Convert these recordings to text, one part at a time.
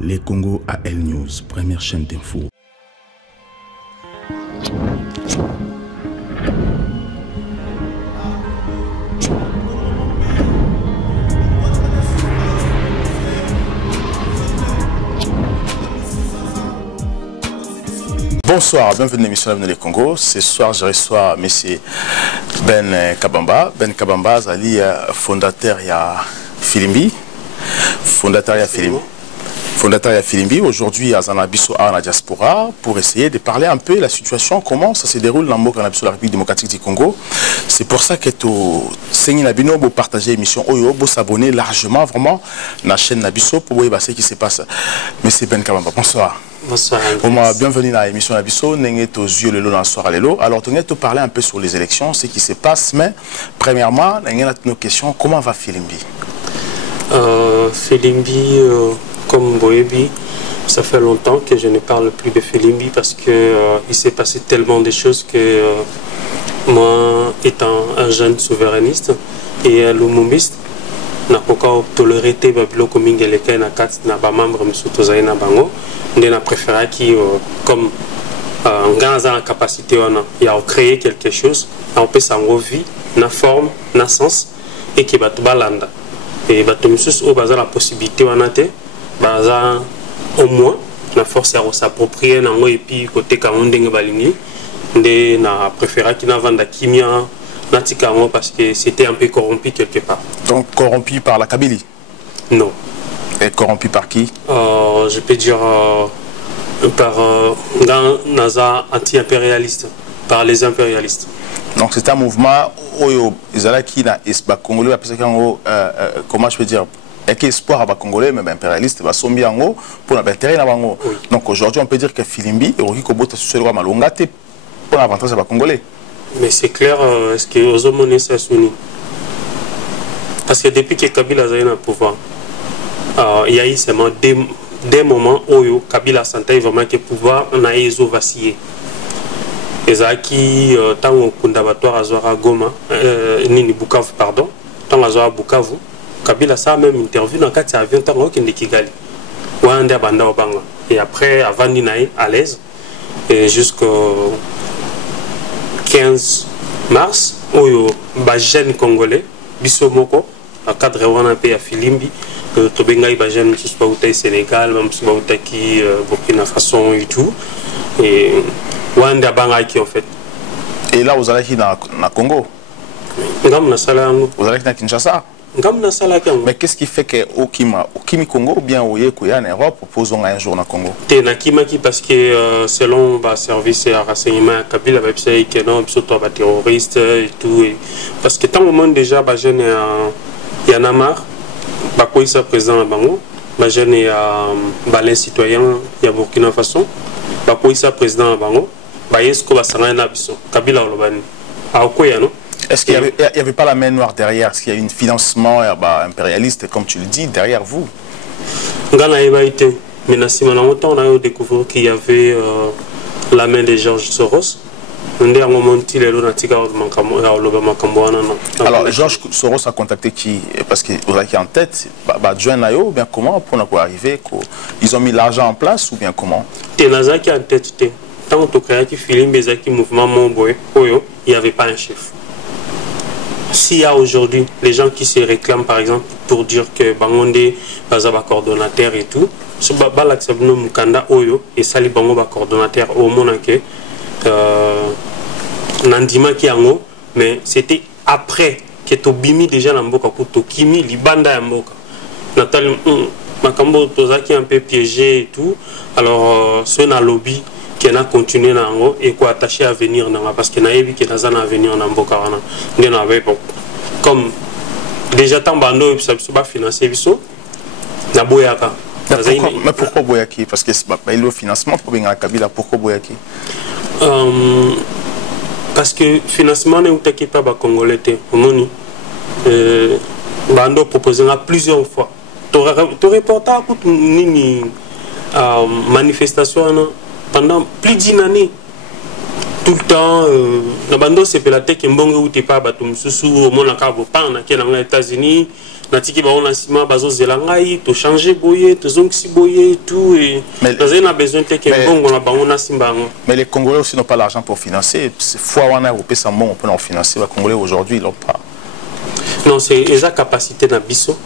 Les Congo AL News, première chaîne d'info. Bonsoir, bienvenue à l'émission Avenir les Congo. Ce soir, je reçois M. Ben Kabamba. Ben Kabamba, Zali, fondateur de Filimbi. Fondateur de Filimbi. Aujourd'hui, à Zanabiso, à la diaspora, pour essayer de parler un peu de la situation, comment ça se déroule dans la République démocratique du Congo. C'est pour ça que tout Seigneur Nabino, vous partagez l'émission Oyo, vous s'abonner largement, vraiment, à la chaîne Nabiso pour voir ce qui se passe. Monsieur Ben Kabamba, bonsoir. Bonsoir. Bienvenue dans l'émission Nabiso. Nous sommes aux yeux le long dans le soir à l'élo. Alors, tu vas parler un peu sur les élections, ce qui se passe. Mais, premièrement, nous avons nos questions. Comment va Filimbi? Filimbi, comme Boyebi, ça fait longtemps que je ne parle plus de Filimbi parce que il s'est passé tellement de choses que moi, étant un jeune souverainiste et un lumumbiste, n'a pas toléré tes blocs mingeleke na kat na ba membre msutozaï na bango ndé na préféré qui comme ngaza la capacité on a créé quelque chose on peut s'en vie na forme na sens et qui va balanda et bato msus au baza la possibilité on a té baza au moins na force à s'approprier na ngo et puis côté ka ndenge balingi ndé na préféré qui na vanda kimia parce que c'était un peu corrompu quelque part. Donc corrompu par la Kabylie? Non. Et corrompu par qui? Je peux dire par NASA anti-impérialiste, par les impérialistes. Donc c'est un mouvement où ils allaient qui na Congolais, comment je peux dire? Il y a espoir à Congolais, mais impérialiste, va sommer en haut pour l'intérêt na bango. Donc aujourd'hui on peut dire que Filimbi et Roki Kobota sur le Malongate pour l'avantage à Congolais. Mais c'est clair, est-ce que aux hommes s'est souni? Parce que depuis que Kabila a eu le pouvoir, il y a eu seulement des moments où Kabila a senti vraiment que le pouvoir a vacillé. Et ça qui, tant qu'on kundabatoire à Zora Goma, Nini Bukavu, pardon, tant à Zora Bukavu, Kabila a même interview dans le cadre de l'avion tant qu'on est Kigali. Et après, avant d'y à l'aise, jusqu'au 15 mars, où les jeunes Congolais, Bissomoko, à cadre de pays à Filimbi, Tobenga, les jeunes au Sénégal, Burkina Faso et tout. Et Wanda Banga qui en fait. Et là, vous allez dans le Congo? Vous allez dans Kinshasa? Mais qu'est-ce qui fait que au Kimi Congo ou bien au en Europe proposons un jour dans le Congo? Parce que selon le service de renseignement Kabila il y a terroristes et tout. Parce que tant au monde déjà il y en a marre, il y a président Bango, il y a les citoyens, il y a Burkina Faso, il y a président Bango, il y a Kabila Olobani. Est-ce qu'il n'y avait pas la main noire derrière? Est-ce qu'il y a un financement impérialiste, comme tu le dis, derrière vous? Mais on a découvert qu'il y avait la main de George Soros. Alors, George Soros a contacté qui? Parce qu'il est en tête, ou bien comment pour arriver? Ils ont mis l'argent en place ou bien comment? Il y a en tête. Tant que tu mouvement il n'y avait pas un chef. S'il y a aujourd'hui les gens qui se réclament par exemple pour dire que Bangonde va coordonnateur et tout, ce Balak Mukanda Oyo et Sali Bango va coordonnateur au Monake Nandima qui en mais c'était après que Tobimi déjà dans Mboka pour Tokimi Libanda Mboka. Natal Makambo Tozaki un peu piégé et tout. Alors ce na lobby qui a continué et quoi attaché à venir parce que naïvi qui n'a à venir dans Bokarana comme déjà tant bando ça va financer biso na Boyaka. Mais pourquoi Boyaki? Parce que il le financement pour venir à Kabila. Pourquoi Boyaki? Parce que financement n'est pas pas congolais moni bando proposé plusieurs fois tu reporté à nini manifestation pendant plus d'une année. Tout le temps, la bande c'est la tête qui est bonne ou t'es pas bateau sous au monde à cabo pan qui est dans les États-Unis, natiki ba on a sima bazo zelangai to changer boyer to zonksi boyer tout et on a besoin de que bongo na bango na simbango. Mais les Congolais aussi n'ont pas l'argent pour financer. Fois on a européen ça on peut en financer. Les Congolais aujourd'hui ils l'ont pas. Non, c'est esa capacité na biso.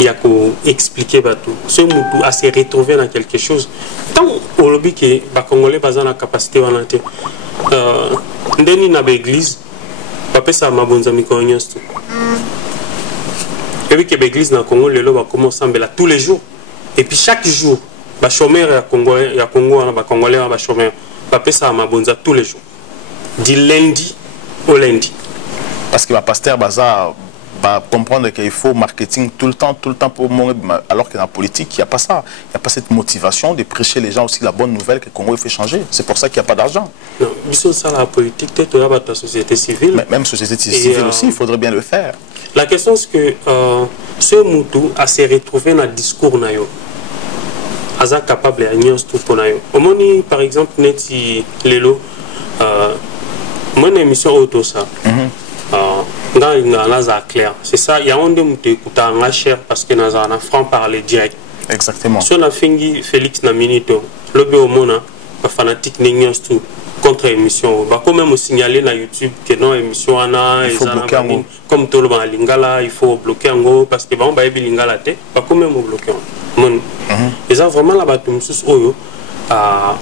Il y a qu'à expliquer bateau. Ce moutou à se retrouver dans quelque chose. Tant au lobby que les Congolais ont la capacité à l'antenne. Ndeni na l'église, papa ça m'a bon ami qu'on y est. Et puis que l'église na Congo le lot va commencer à tous les jours. Et puis chaque jour, les chômeurs à Congo, il y a Congo, les Congolais les chômeurs. Papa ça m'a bon tous les jours. Du lundi au lundi. Parce que le pasteur Baza comprendre qu'il faut marketing tout le temps pour mourir, alors que dans la politique, il n'y a pas ça. Il n'y a pas cette motivation de prêcher les gens aussi la bonne nouvelle que le Congo fait changer. C'est pour ça qu'il n'y a pas d'argent. Non, mais ça, la politique, peut-être la société civile. Mais même société civile aussi, il faudrait bien le faire. La question, c'est que ce moutou a se retrouvé dans le discours nayo. Aza capable de nier tout pour nayo. Au moins, par exemple, neti lelo, mon émission auto ça. Clair. C'est ça, il y a un de qui coûte en cher parce que nous avons un franc parler direct. Exactement. Si on a fait Félix Naminito, le Béomona, les fanatiques n'ignorent tout contre l'émission. Il faut quand même signaler sur YouTube que non, l'émission a il faut bloquer en gros. Comme tout le monde, Lingala, il faut bloquer en gros parce que bon, bah, Lingala, il faut quand même bloquer. Et ça, vraiment, là-bas, tout le monde.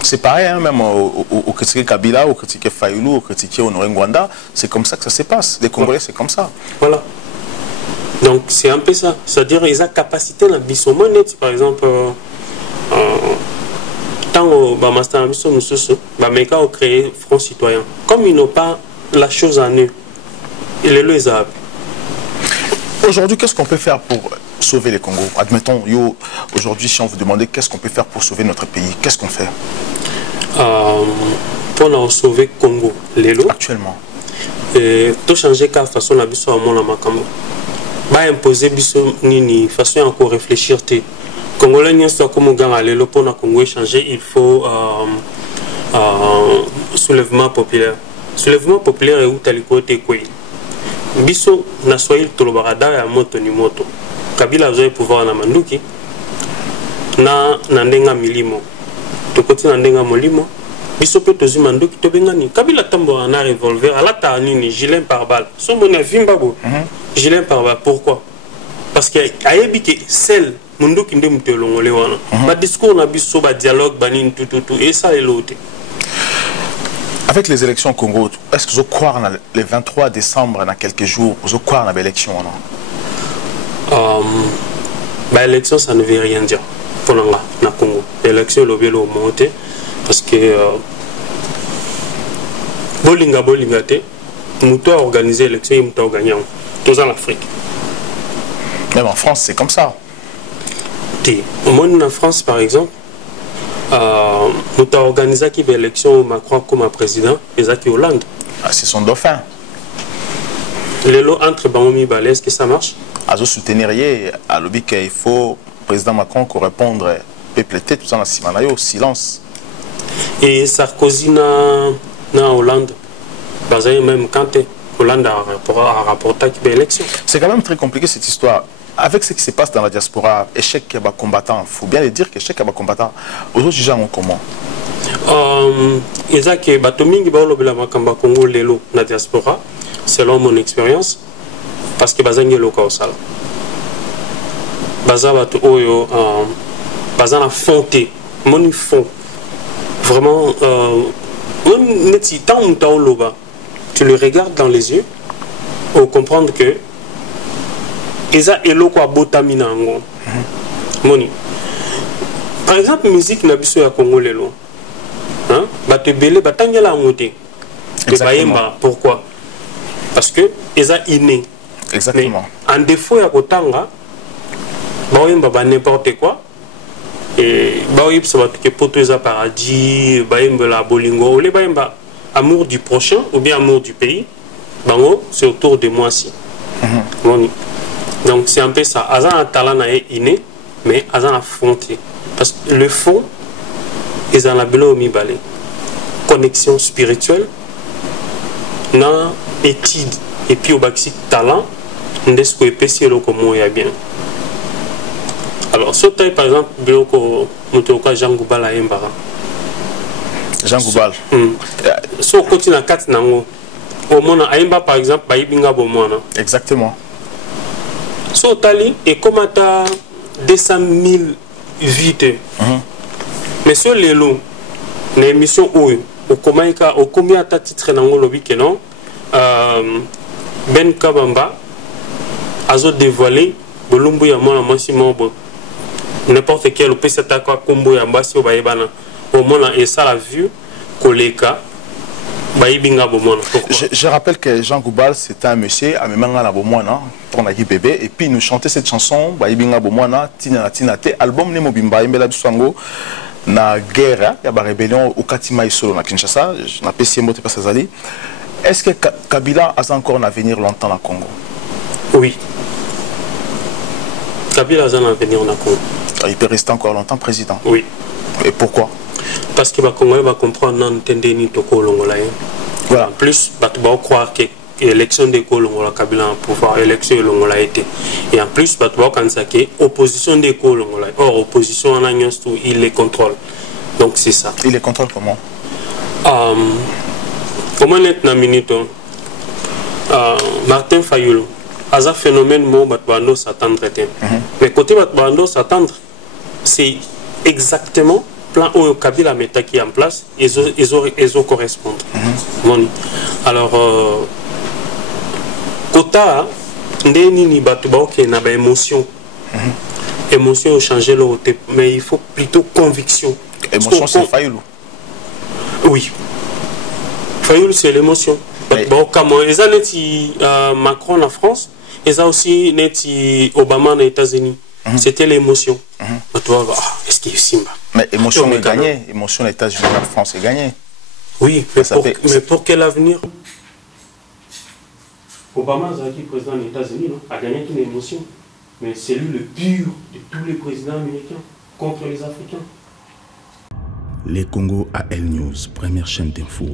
C'est pareil, hein, même au critiquer Kabila, au critiquer Fayoulou, au critiquer Honoré Ngwanda, c'est comme ça que ça se passe. Les Congolais, c'est comme ça. Voilà. Donc, c'est un peu ça. C'est-à-dire qu'ils ont capacité dans le monnaie, par exemple, tant que Master Nabiso Moussoussou, Meka a créé Front Citoyen. Comme ils n'ont pas la chose en eux, ils les ont. Aujourd'hui, qu'est-ce qu'on peut faire pour sauver les Congos? Admettons, aujourd'hui, si on vous demandait qu'est-ce qu'on peut faire pour sauver notre pays, qu'est-ce qu'on fait? Pour sauver le Congo, actuellement. Tout changer de façon la biso à mon amakambo. Ba imposer biso nini façon encore réfléchir te. Congolais n'y soit comme gang à l'élo pour na Congo changer, il faut soulèvement populaire. Soulèvement populaire est où t'as le côté quoi? Biso na soil tolobarada ya moto ni moto. Kabila a pouvoir na manduki na ndenga milimo. To côté na ndenga molimo. Biso pe tozu manduki to bengani. Kabila tambo na revolver ala ta nini gilet par balle. So mona vimbabo. Gilet par balle pourquoi? Parce que ayebi que celle munduki ndé mutolongole wana. Ba discours na biso ba dialogue banin tout et ça est l'autre. Avec les élections au Congo, est-ce que vous croyez le 23 décembre, dans quelques jours, vous croyez dans l'élection? L'élection, ça ne veut rien dire pour le Congo. L'élection, le vélo monté parce que Bolinga, nous avons organisé l'élection et nous avons gagné tous en Afrique. Même en France, c'est comme ça. Au moins en France, par exemple, nous avons organisé l'élection Macron comme président et Zaki Hollande. Ah, c'est son dauphin. Les lots entre Bamomi Balais, est-ce que ça marche? À soutenir à l'objet qu'il faut le président Macron répondre peuple tout ça dans silence. Et Sarkozy na Hollande, même quand Hollande a rapporté l'élection. C'est quand même très compliqué cette histoire. Avec ce qui se passe dans la diaspora, échec à combattant, il faut bien le dire qu'échec à combattant, aux autres gens comment? Il y a que Batomingi Baolobela Makamba Congo Lelo na diaspora, selon mon expérience, parce que Bazangi Loka au sal. Baza Bato Oyo, Bazana fonté, mon fond. Vraiment, tu le regardes dans les yeux pour comprendre que Eza elo kwa botamina ngo. Moni. Par exemple, musique na biso ya Congo lelo. Hein? Bate belé batangela ngote. Bayemba pourquoi? Parce que Eza inné. Exactement. Mais, en défaut ya kotanga, bayemba ba n'importe quoi. Et bayemba ça va que poto Eza paradis, bayemba la bolingo, les bayemba amour du prochain ou bien amour du pays. Bango, c'est autour de moi aussi. Moni. Donc c'est un peu ça. Azan a talent inné, mais Azan a fronté. Parce que le fond, ils ont la belle mi-balé. Connexion spirituelle, na étude et puis au baxi talent, Ndesco epesi eloko moya bien. Alors, ce taille par exemple, biloko mutoka Jean Goubal a embara. Jean Goubal. So côté na 4 nango. Au moins aimba par exemple, ba ibinga bomona. Exactement. So tali et comme ta 200 000 vite. Mais sur les lots, l'émission où au combien ta titre nango lobi que non Ben Kabamba a dévoilé bolumbu ya mona maximum n'importe quel peut s'attaquer à combo ya mbasi au baibana au moins et ça la vue koleka baibinga bomona. Je rappelle que Jean Goubal c'était un monsieur à memanga na bomona on a dit bébé et puis nous chantait cette chanson baibinga bomona tina tina te album ne mobimba imbela bisango na guerre ya ba rébellion au Katima Isolo na Kinshasa na pesi mbote pas azali. Est-ce que Kabila a encore un avenir longtemps na Congo? Oui. Kabila a un avenir na Congo. Il peut rester encore longtemps président. Oui. Et pourquoi? Parce que les Congolais vont comprendre n'entendez ni toko longola. Voilà. En plus, ils vont croire que l'élection de Kolongola Kabila en pouvoir, l'élection de Longola été. Et en plus, ils vont penser que l'opposition de Kolongola. Or, l'opposition en alliance, il les contrôle. Donc c'est ça. Il les contrôle comment? Comment est na minute? Martin Fayulu. À un phénomène, moi, Batbando s'attendre. Mais côté Batbando s'attendre, c'est exactement plan où Kabila met qui en place, ils ont correspondre. Alors, Kota, ndeni ni Batubao qui n'a pas émotion. Émotion a changé le mais il faut plutôt conviction. Émotion, c'est Fayulu. Oui. Fayulu, c'est l'émotion. Bon, comme ils ont Macron en France, ils ont aussi Obama aux États-Unis. C'était l'émotion. Est-ce qu'il y a Simba? Mais émotion est gagnée. Émotion aux États-Unis, en France est gagnée. Oui, mais pour quel avenir? Obama, qui est président des États-Unis, a gagné une émotion. Mais c'est lui le pur de tous les présidents américains contre les Africains. Les Congo AL News, première chaîne d'info.